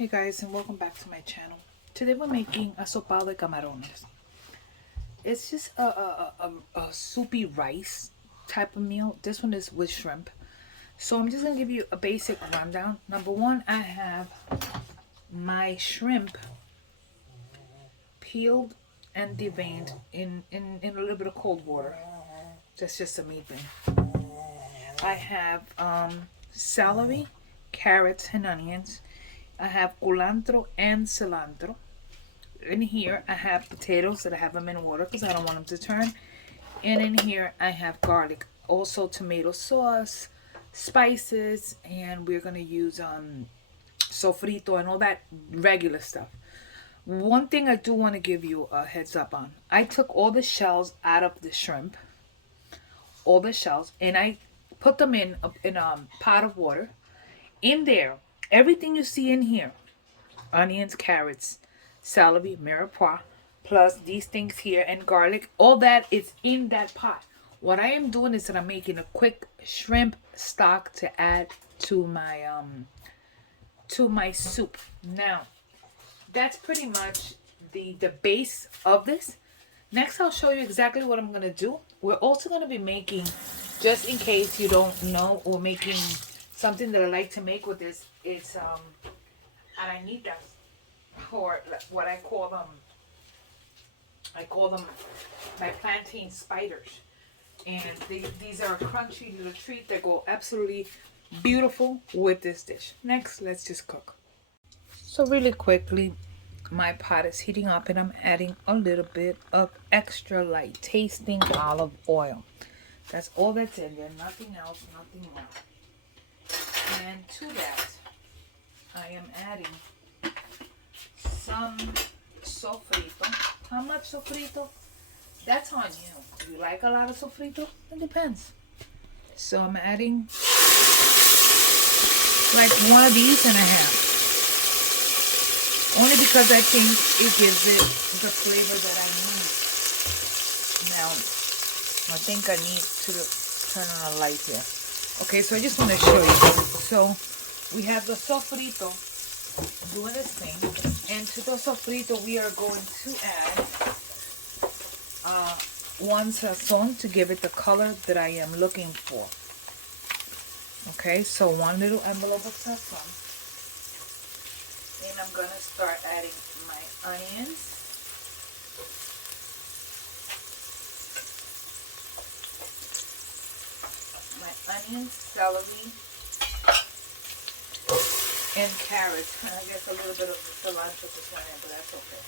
Hey guys, and welcome back to my channel. Today we're making Asopao de Camarones. It's just a soupy rice type of meal. This one is with shrimp. So I'm just going to give you a basic rundown. Number one, I have my shrimp peeled and deveined in a little bit of cold water. That's just a main thing. I have celery, carrots, and onions. I have culantro and cilantro. In here, I have potatoes that I have them in water because I don't want them to turn. And in here, I have garlic, also tomato sauce, spices, and we're going to use sofrito and all that regular stuff. One thing I do want to give you a heads up on. I took all the shells out of the shrimp, all the shells, and I put them in a pot of water. In there, everything you see in here, onions, carrots, celery, mirepoix, plus these things here and garlic, all that is in that pot. What I am doing is that I'm making a quick shrimp stock to add to my soup. Now, that's pretty much the base of this. Next, I'll show you exactly what I'm gonna do. We're also gonna be making, just in case you don't know, we're making something that I like to make with this. It's arañitas, or what I call them my plantain spiders. And these are a crunchy little treat that go absolutely beautiful with this dish. Next, let's just cook. So really quickly, my pot is heating up and I'm adding a little bit of extra light tasting olive oil. That's all that's in there, nothing else, nothing more. And to that, I am adding some sofrito. How much sofrito? That's on you. Do you like a lot of sofrito? It depends. So I'm adding like one of these and a half. Only because I think it gives it the flavor that I need. Now, I think I need to turn on a light here. Okay, so I just want to show you. So we have the sofrito doing this thing, and to the sofrito we are going to add one sazon to give it the color that I am looking for. Okay, so one little envelope of sazon, and I'm gonna start adding my onions. Celery, and carrots. I guess a little bit of the cilantro just went in, but that's okay.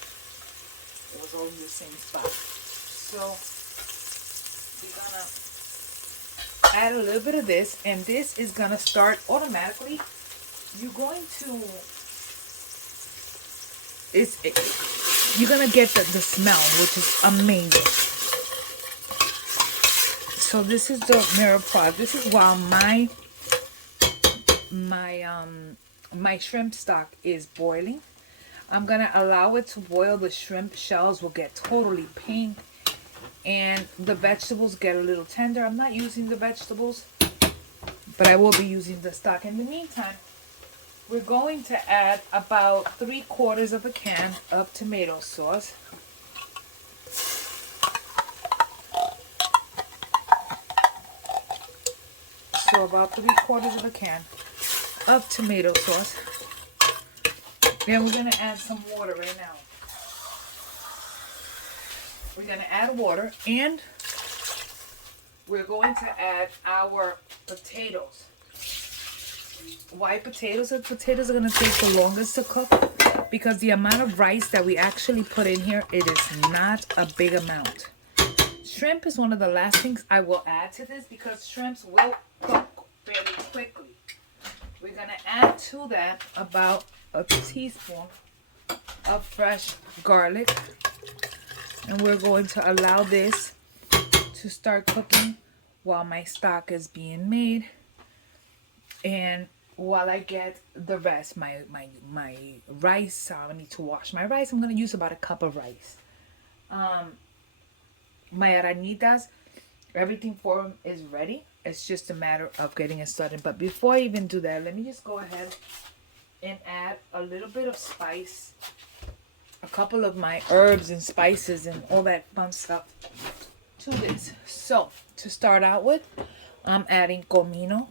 It was all in the same spot. So we're gonna add a little bit of this, and this is gonna start automatically. You're going to you're gonna get the smell, which is amazing. So this is the mirepoix. This is while my shrimp stock is boiling. I'm gonna allow it to boil. The shrimp shells will get totally pink, and the vegetables get a little tender. I'm not using the vegetables, but I will be using the stock. In the meantime, we're going to add about 3/4 of a can of tomato sauce. So about 3/4 of a can of tomato sauce. Then we're going to add some water right now. We're going to add water, and we're going to add our potatoes. Why potatoes? The potatoes are going to take the longest to cook because the amount of rice that we actually put in here, it is not a big amount. Shrimp is one of the last things I will add to this because shrimps will cook fairly quickly. We're going to add to that about a teaspoon of fresh garlic, and we're going to allow this to start cooking while my stock is being made, and while I get the rest, my rice. I need to wash my rice. I'm going to use about a cup of rice. My arañitas, everything for them is ready. It's just a matter of getting it started. But before I even do that, let me just go ahead and add a little bit of spice, a couple of my herbs and spices and all that fun stuff to this. So to start out with, I'm adding cumin,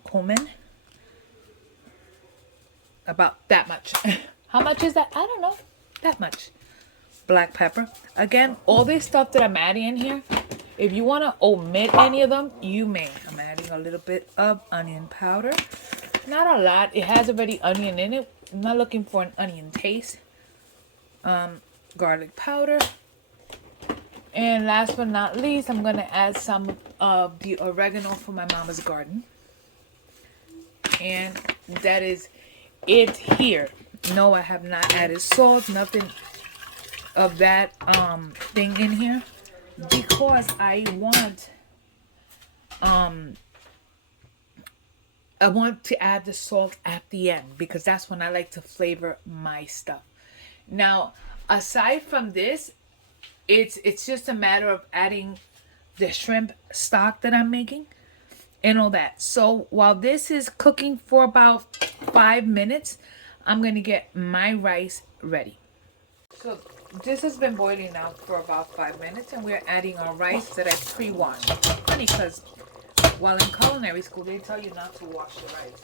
about that much. How much is that? I don't know. That much. Black pepper. Again, all this stuff that I'm adding in here, if you want to omit any of them, you may. I'm adding a little bit of onion powder. Not a lot. It has already onion in it. I'm not looking for an onion taste. Garlic powder. And last but not least, I'm going to add some of the oregano from my mama's garden. And that is it here. No, I have not added salt, nothing of that thing in here, because I want to add the salt at the end, because that's when I like to flavor my stuff. Now, aside from this, it's just a matter of adding the shrimp stock that I'm making and all that. So while this is cooking for about 5 minutes, I'm going to get my rice ready. So this has been boiling now for about 5 minutes, and we're adding our rice that I pre-washed. Funny, because while in culinary school, they tell you not to wash the rice.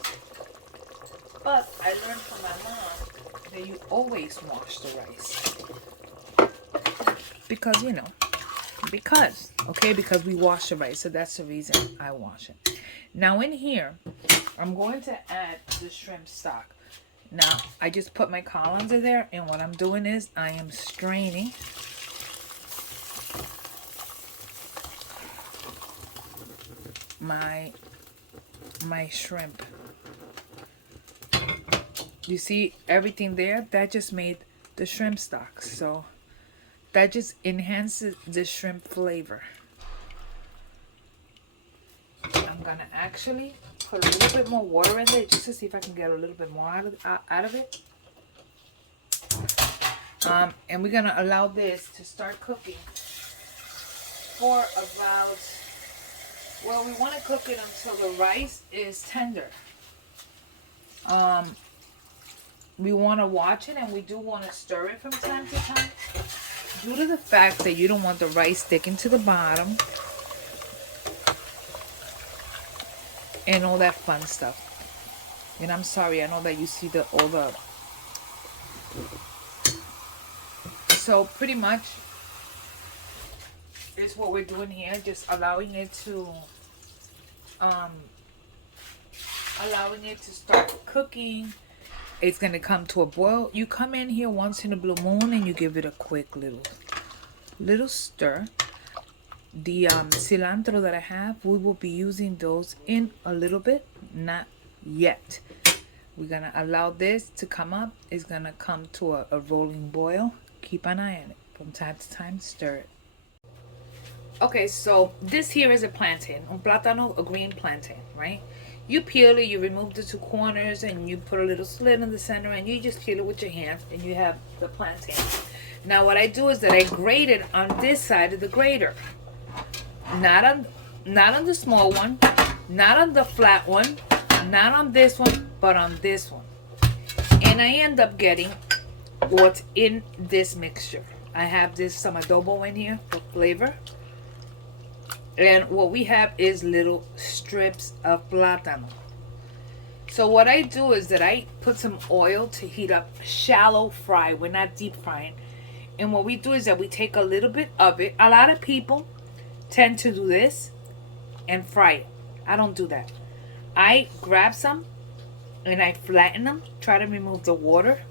But I learned from my mom that you always wash the rice. Because, because we wash the rice. So that's the reason I wash it. Now in here, I'm going to add the shrimp stock. Now, I just put my colander there, and what I'm doing is I am straining my shrimp. You see everything there? That just made the shrimp stock. So that just enhances the shrimp flavor. I'm going to actually put a little bit more water in there just to see if I can get a little bit more out of it. And we're going to allow this to start cooking for about, well, we want to cook it until the rice is tender. We want to watch it, and we do want to stir it from time to time, due to the fact that you don't want the rice sticking to the bottom and all that fun stuff. And I'm sorry, I know that you see all the. So pretty much is what we're doing here, just allowing it to start cooking. It's gonna come to a boil. You come in here once in a blue moon and you give it a quick little stir. The cilantro that I have, we will be using those in a little bit, not yet. We're gonna allow this to come up. It's gonna come to a rolling boil. Keep an eye on it. From time to time, stir it. Okay, so this here is a plantain, un plátano, a green plantain, right? You peel it, you remove the two corners, and you put a little slit in the center, and you just peel it with your hand, and you have the plantain. Now what I do is that I grate it on this side of the grater. Not on the small one, not on the flat one, not on this one, but on this one. And I end up getting what's in this mixture. I have some adobo in here for flavor. And what we have is little strips of plátano. So what I do is that I put some oil to heat up, shallow fry. We're not deep frying. And what we do is that we take a little bit of it. A lot of people tend to do this and fry it. I don't do that. I grab some and I flatten them, try to remove the water,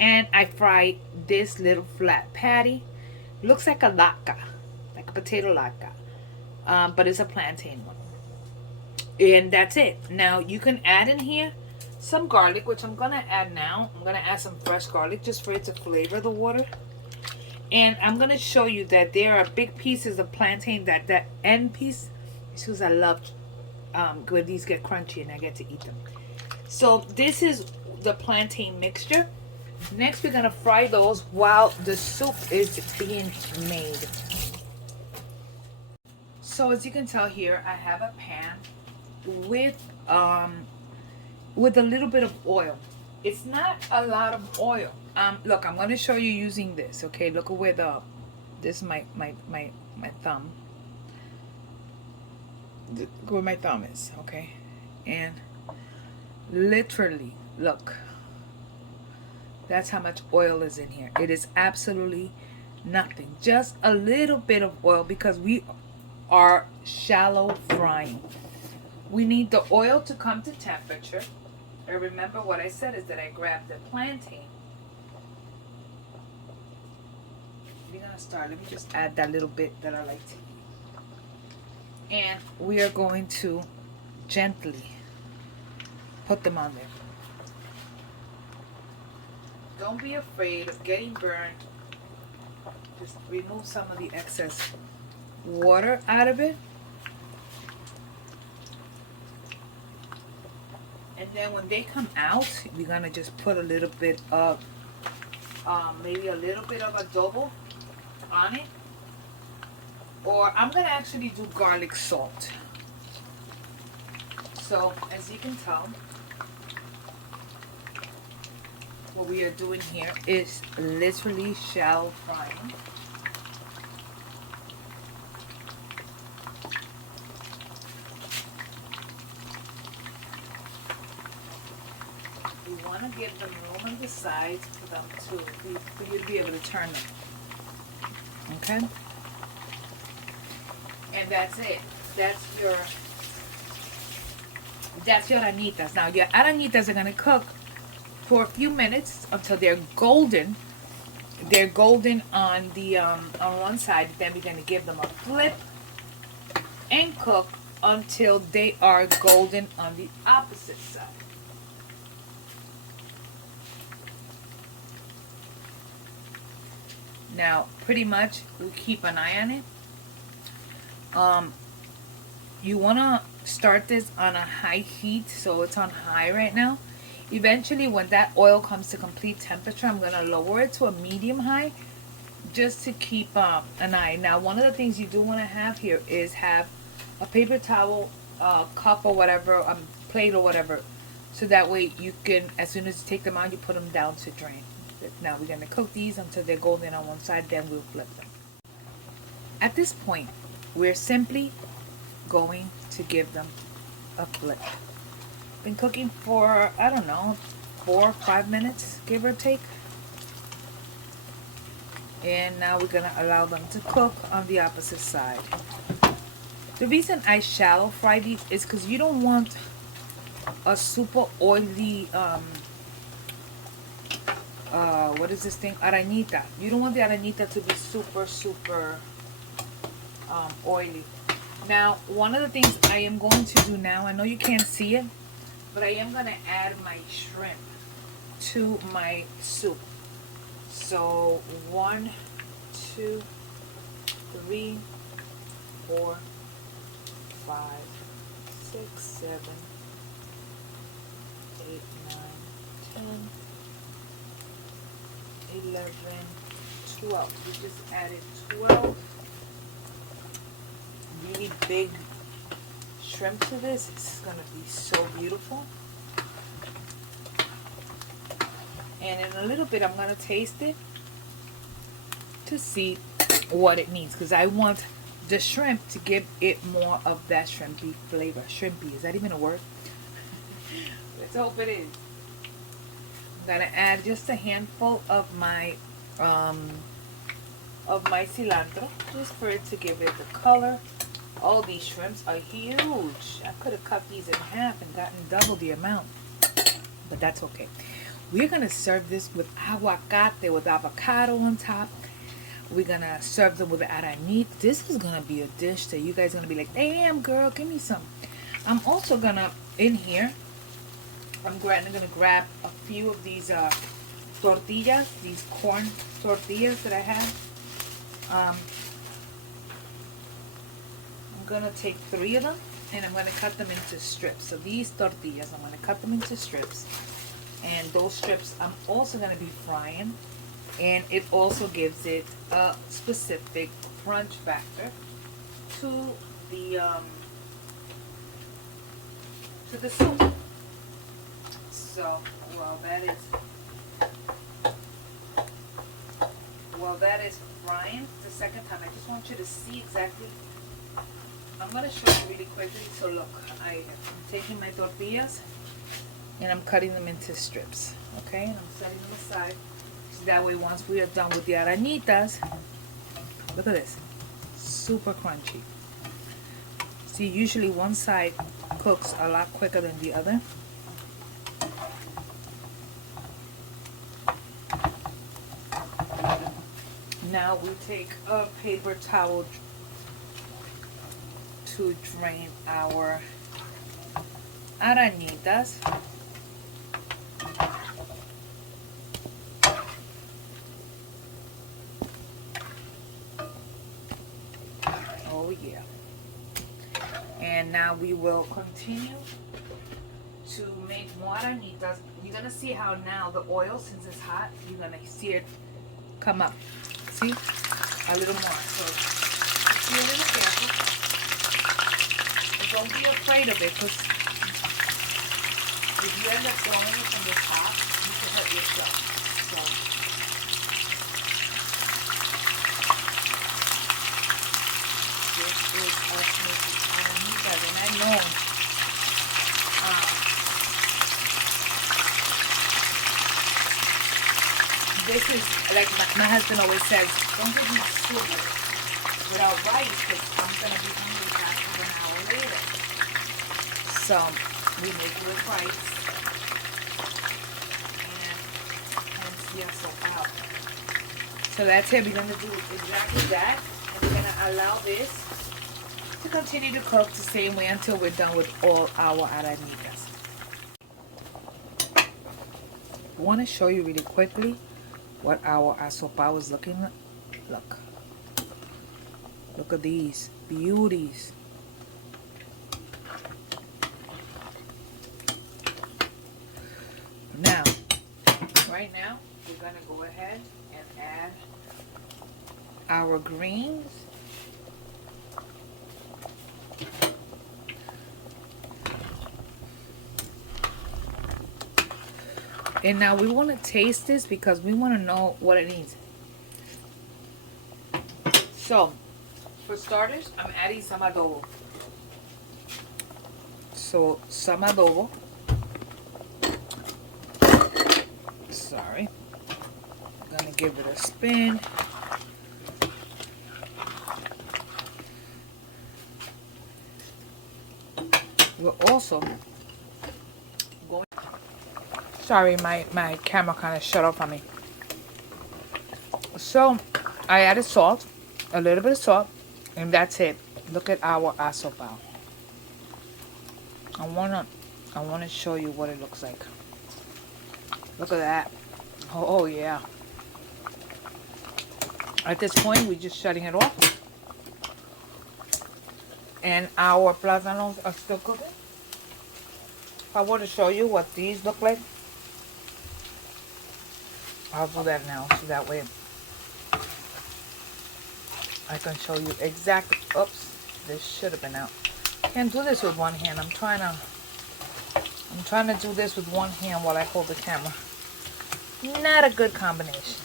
and I fry this little flat patty. Looks like a latke, like a potato latke, but it's a plantain one. And that's it. Now you can add in here some garlic, which I'm gonna add now. I'm gonna add some fresh garlic just for it to flavor the water. And I'm gonna show you that there are big pieces of plantain, that end piece, because I love when these get crunchy and I get to eat them. So this is the plantain mixture. Next we're gonna fry those while the soup is being made. So as you can tell here, I have a pan with a little bit of oil. It's not a lot of oil. Look, I'm gonna show you using this. Okay, look at where this is my thumb. Look where my thumb is. Okay, and literally, look. That's how much oil is in here. It is absolutely nothing. Just a little bit of oil because we are shallow frying. We need the oil to come to temperature. And remember what I said is that I grabbed the plantain. We're going to start. Let me just add that little bit that I like to eat. And we are going to gently put them on there. Don't be afraid of getting burned. Just remove some of the excess water out of it. And then when they come out, we're going to just put a little bit of, maybe a little bit of adobo on it. Or I'm going to actually do garlic salt. So, as you can tell, what we are doing here is literally shallow frying. You want to give them room on the sides for them for you to be able to turn them. Okay? And that's it. That's your arañitas. Now your arañitas are gonna cook for a few minutes until they're golden. They're golden on the on one side. Then we're gonna give them a flip and cook until they are golden on the opposite side. Now, pretty much, we keep an eye on it. You wanna start this on a high heat, so it's on high right now. Eventually, when that oil comes to complete temperature, I'm gonna lower it to a medium high, just to keep an eye. Now, one of the things you do want to have here is have a paper towel, cup or whatever, plate or whatever, so that way you can, as soon as you take them out, you put them down to drain. Now we're gonna cook these until they're golden on one side, then we'll flip them. At this point, we're simply going to give them a flip. Been cooking for, I don't know, 4 or 5 minutes, give or take. And now we're gonna allow them to cook on the opposite side. The reason I shallow fry these is because you don't want a super oily what is this thing? Arañita. You don't want the arañita to be super oily. Now, one of the things I am going to do now, I know you can't see it, but I am going to add my shrimp to my soup. So 1, 2, 3, 4, 5, 6, 7, 8, 9, 10, 11, 12. We just added 12 really big shrimp to this. It's going to be so beautiful. And in a little bit, I'm going to taste it to see what it needs, because I want the shrimp to give it more of that shrimpy flavor. Shrimpy, is that even a word? Let's hope it is. I'm gonna add just a handful of my cilantro, just for it to give it the color. All these shrimps are huge. I could have cut these in half and gotten double the amount, but that's okay. We're gonna serve this with aguacate, with avocado on top. We're gonna serve them with arañitas. This is gonna be a dish that you guys are gonna be like, damn girl, give me some. I'm also gonna, in here, I'm gonna grab a few of these tortillas, these corn tortillas that I have. I'm gonna take 3 of them and I'm gonna cut them into strips. So these tortillas, I'm gonna cut them into strips, and those strips I'm also gonna be frying, and it also gives it a specific crunch factor to the soup. So Well, that is frying the second time. I just want you to see exactly. I'm going to show you really quickly. So look, I'm taking my tortillas and I'm cutting them into strips. Okay, and I'm setting them aside. So that way once we are done with the arañitas, look at this. Super crunchy. See, usually one side cooks a lot quicker than the other. Now we take a paper towel to drain our arañitas. Oh yeah. And now we will continue to make more arañitas. You're gonna see how now the oil, since it's hot, you're gonna see it come up. See? A little more. So just be a little careful. But don't be afraid of it, because if you end up throwing it from the top, you can hurt yourself. So this is us making arañitas, and I know this is, like my husband always says, don't give me sugar without rice, because I'm going to be hungry after an hour later. So we make it with rice. And hence the asopao. So that's it. We're going to do exactly that. And we're going to allow this to continue to cook the same way until we're done with all our arañitas. I want to show you really quickly what our asopao is looking like. Look at these beauties. Now, right now, we're going to go ahead and add our greens. And now we want to taste this because we want to know what it needs. So, for starters, I'm adding some adobo. So, some adobo. Sorry. I'm going to give it a spin. We're also going... Sorry, my camera kind of shut off on me. So, I added salt. A little bit of salt. And that's it. Look at our asopao. I wanna show you what it looks like. Look at that. Oh yeah. At this point, we're just shutting it off. And our plátanos are still cooking. I want to show you what these look like. I'll do that now, so that way I can show you exactly. Oops, this should have been out. Can't do this with one hand. I'm trying to do this with one hand while I hold the camera. Not a good combination.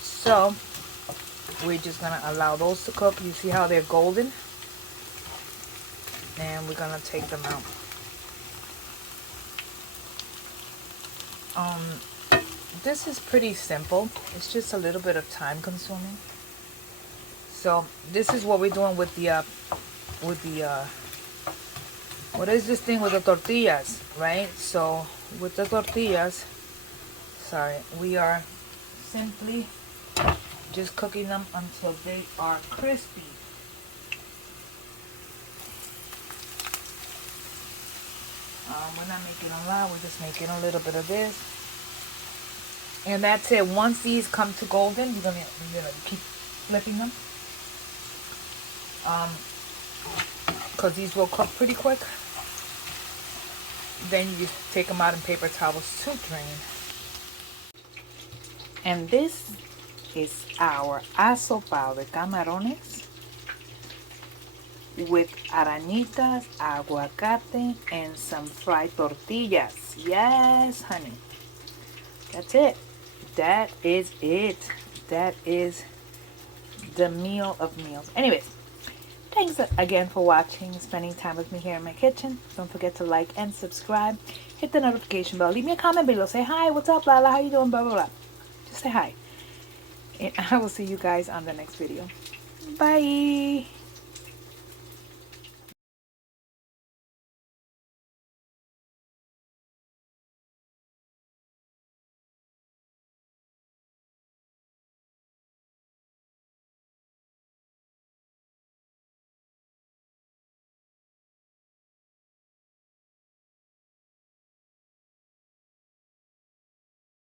So we're just gonna allow those to cook. You see how they're golden, and we're gonna take them out. This is pretty simple. It's just a little bit of time consuming. So this is what we're doing with the what is this thing with the tortillas, right? So with the tortillas, sorry, we are simply just cooking them until they are crispy. We're not making a lot, we're just making a little bit of this. And that's it. Once these come to golden, you're gonna keep flipping them. Because these will cook pretty quick. Then you just take them out in paper towels to drain. And this is our asopao de camarones. with arañitas, aguacate, and some fried tortillas. Yes, honey. That's it. That is it. That is the meal of meals. Anyways, thanks again for watching, spending time with me here in my kitchen. Don't forget to like and subscribe. Hit the notification bell. Leave me a comment below. Say hi, what's up, Lala? How you doing? Blah, blah, blah. Just say hi. And I will see you guys on the next video. Bye.